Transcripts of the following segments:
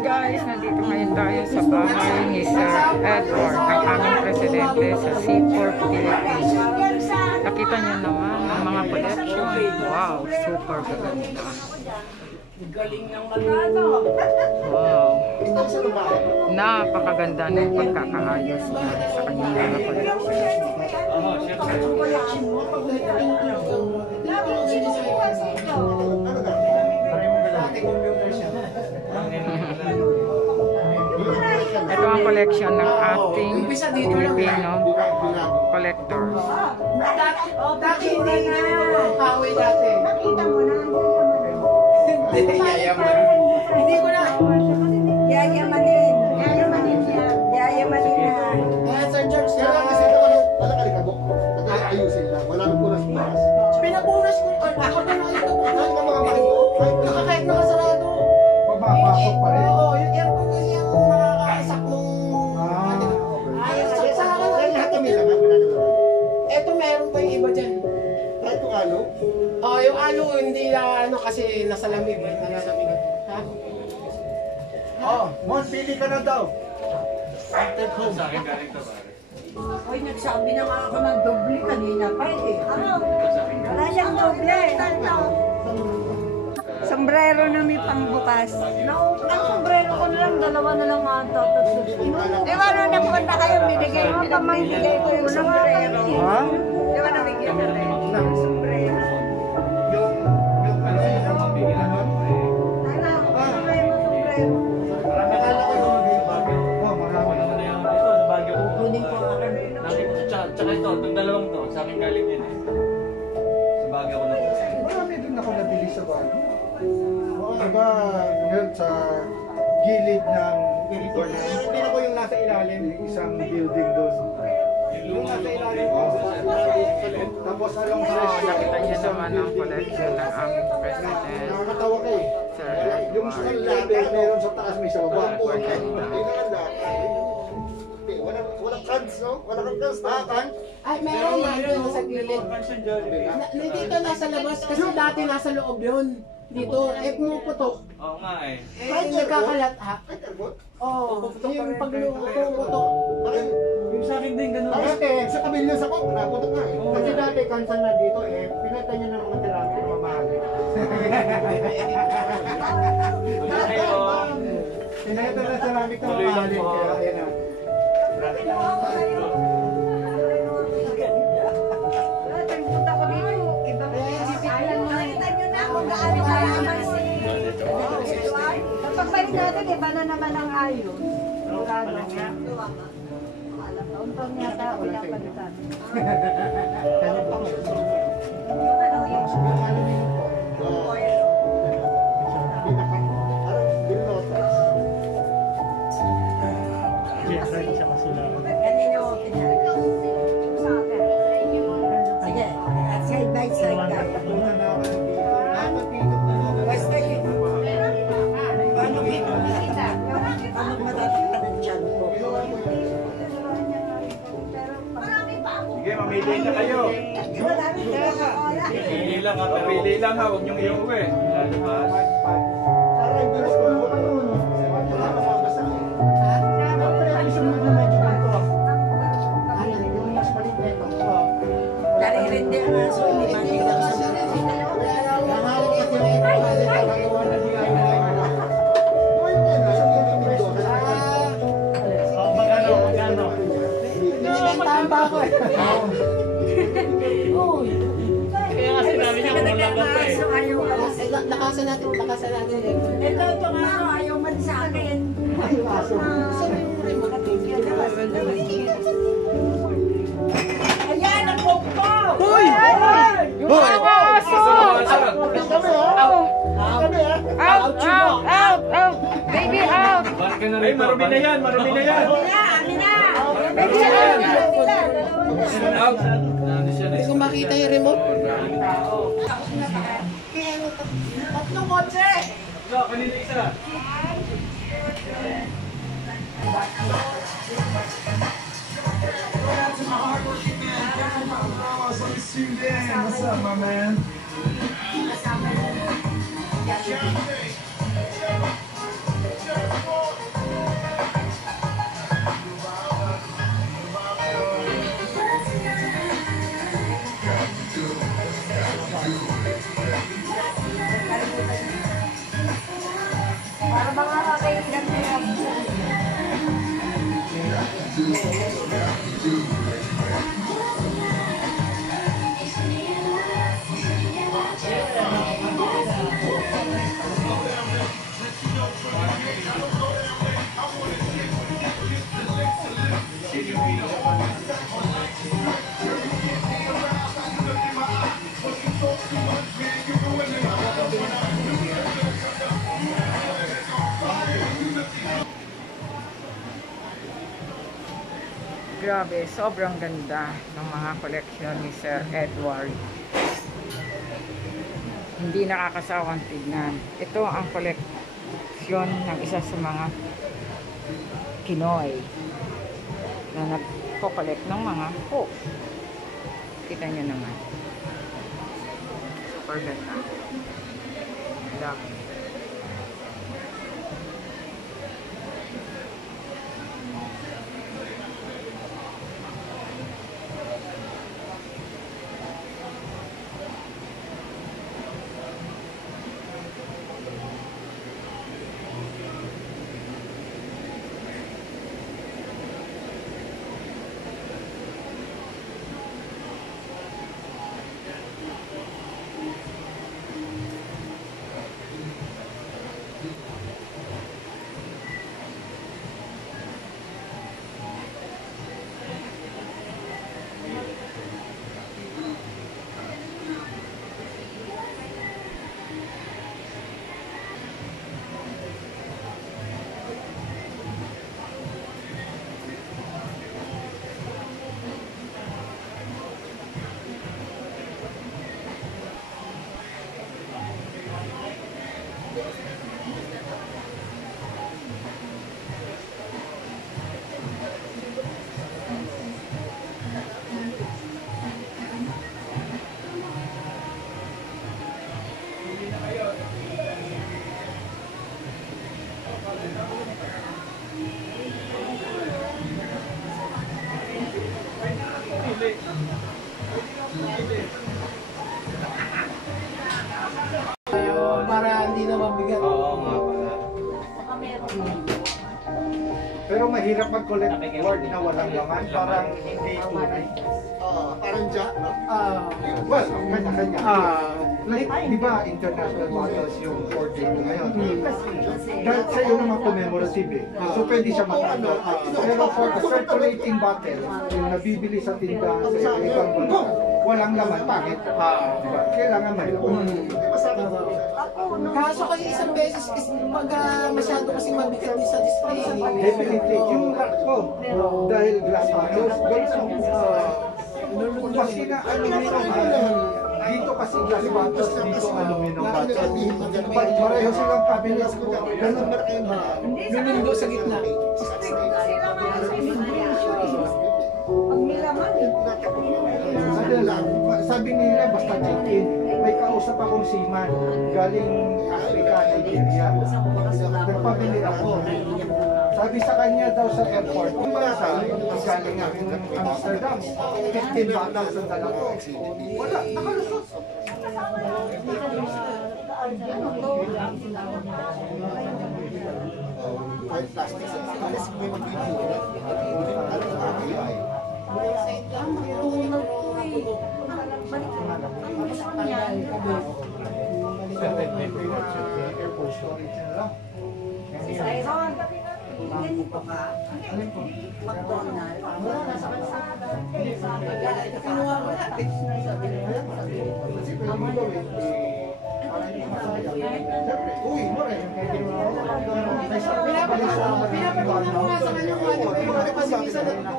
Guys, nandito ngayon tayo sa bahay ni Sir Edward, ang aming presidente sa C4 Philippines. Nakita niyo naman ang mga collection. Wow, super gaganda. Galing ng magano. Wow. Napakaganda ng pagkakaayos niya sa kanyang mga collection. Ito ang collection ng ating Filipino collectors. Dati hindi na. Kaway dati. Nakita mo na. Hindi, yayaman. Hindi ko na. Yayamanin. Yayamanin niya. Yayamanin na. Kaya Sir George, Kaya kasi ito wala kalikabok. Ayusin lang. Wala nang punas-punas. pinapunas ko. Ako na lang ito. Kahit na mga mahal ko. Kahit nakasarado. Pagpapasok pa rin. Oo, yung aircon kasi ang makakasak mong... Ayaw sa akin. Lahat kami lang. Wala naman. Eto meron pa yung iba dyan. Kahit kung ano. Oh, yung ano, hindi na ano kasi nasa lamig. Nalalamig. Ha? Oh, Mon, pili ka na daw. Take home. Sa akin galing to, pare. Hoy, nagsabi na nga ako ng doble kanina pa eh. Wala siyang doble. Sombrero na may pangbukas. Ang sombrero ko na lang, dalawa na lang ata. Di ba na napunta kayo, binigay mo pa magbigay ko yung sombrero. Ha? Di ba nabigyan na rin? Ang sombrero. Yung ano, yung mabigyan naman. Ano, sombrero, sombrero. Akala ko yung mabigyan bagay. Oh, marami. Ano na yung ito, sa Baguio. Kunin ko ang akin. Tsaka ito, itong dalawang to, sa akin galing yan eh. Sa Baguio ko na po. Marami din ako nabili sa bago. Diba, ngayon sa gilid ng hindi na ko yung nasa ilalim, isang building doon. Yung nasa ilalim ko. Tapos along sa Nakita niyo naman ang collection ng aming president. nakakatawa ka eh. Sir Yung Edward. sa level, meron sa taas, may sa baba. Walang cards, no? Walang cards. Cards? Ay, meron na sa gilid. Dito nasa labas kasi dati nasa loob yun. Dito, pumuputok. Oo nga eh. Kahit nagkakalat ha. Ay, carbon? Oo, yung pagluputok. Yung sa akin din, ganun. Dati, sa kabilyos ako, naputok nga eh. Kasi dati, kansan na dito eh, pinata niya ng mga tirami na mamahal. Pinata na ceramic na mamahal. Kaya, ayan na. Punta ko dito, ibang nakita nyo na kung gaano kalaman si Edward. Kapag balik natin, iba na naman ang ayos. Sigurado niya. Taon-taon yata, wala palitan. Kanino pinag- sa akin. Sige, at side by side ka. Basta yun. Paano kita? Paano matatakan ang tiyan ko? Sige, mamili na kayo. Pili lang ha, pero pili lang ha, huwag niyong iuwi. Lalabas. Para hindi na ko wala ka mabasa eh. Naririndi ang aso, hindi man ikaw sa Binibentahan pa ako eh. Kaya nga sinabi niya kung wala ka pa eh. Lakasan natin. Ito, itong ano, ayaw man sa akin. Ayan, ang pogpo! Hoy! Hoy! Aso! Out! Out! Out! Out! Baby, out! Barka na rin. Ay, marumi na yan, marumi na yan. Amina! Baby, out! Out. Nandun siya na. Hindi ko makita yung remote. Tatlong kotse! No, kanina isa. What's up, my man? Para mga kakailan nila. Grabe, sobrang ganda ng mga koleksyon ni Sir Edward. Hindi nakakasawang tignan. Ito ang koleksyon ng isa sa mga Pinoy na nagko-collect ng mga hook. Kita nyo naman. Super ganda. Love. Para hindi na mabigat. Oo nga pala. Pero mahirap mag-collect board na walang laman, parang hindi tunay. Parang jack. Well, kanya-kanya. Like, di ba, international battles yung 14 ngayon? Dahil sa iyo naman commemorative eh. So pwede siya matalo. Pero for the circulating battle, yung nabibili sa tindahan sa ibang bansa, walang laman, pangit. Diba? Kailangan may laman. Kaso kasi isang beses kasi pag masyado kasi mabigat din sa display. Definitely, yung rack ko, dahil glass bottles, kasi na aluminum dito kasi glass bottles, dito aluminum bottles. Pag pareho silang cabinet ko, ganun na kayo na. Minundo sa gitna. Pag may laman, Sabi nila, basta check-in. May kausap akong seaman, galing Africa, Nigeria. Nagpabili ako. Sabi sa kanya daw sa airport, kung ba sa galing namin ng Amsterdam, 15 bottles ang dala ko. Wala, nakalusot. Airport storage na lang. Iron. Tingnan mo pa ka. McDonald's. Nasa kalsada. Kinuha ko na. Uy, more. Pinapakita ko nga sa kanya kung ano ba yung mga pasingisa na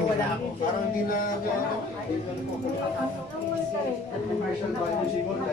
wala ako. Parang hindi na commercial value siguro.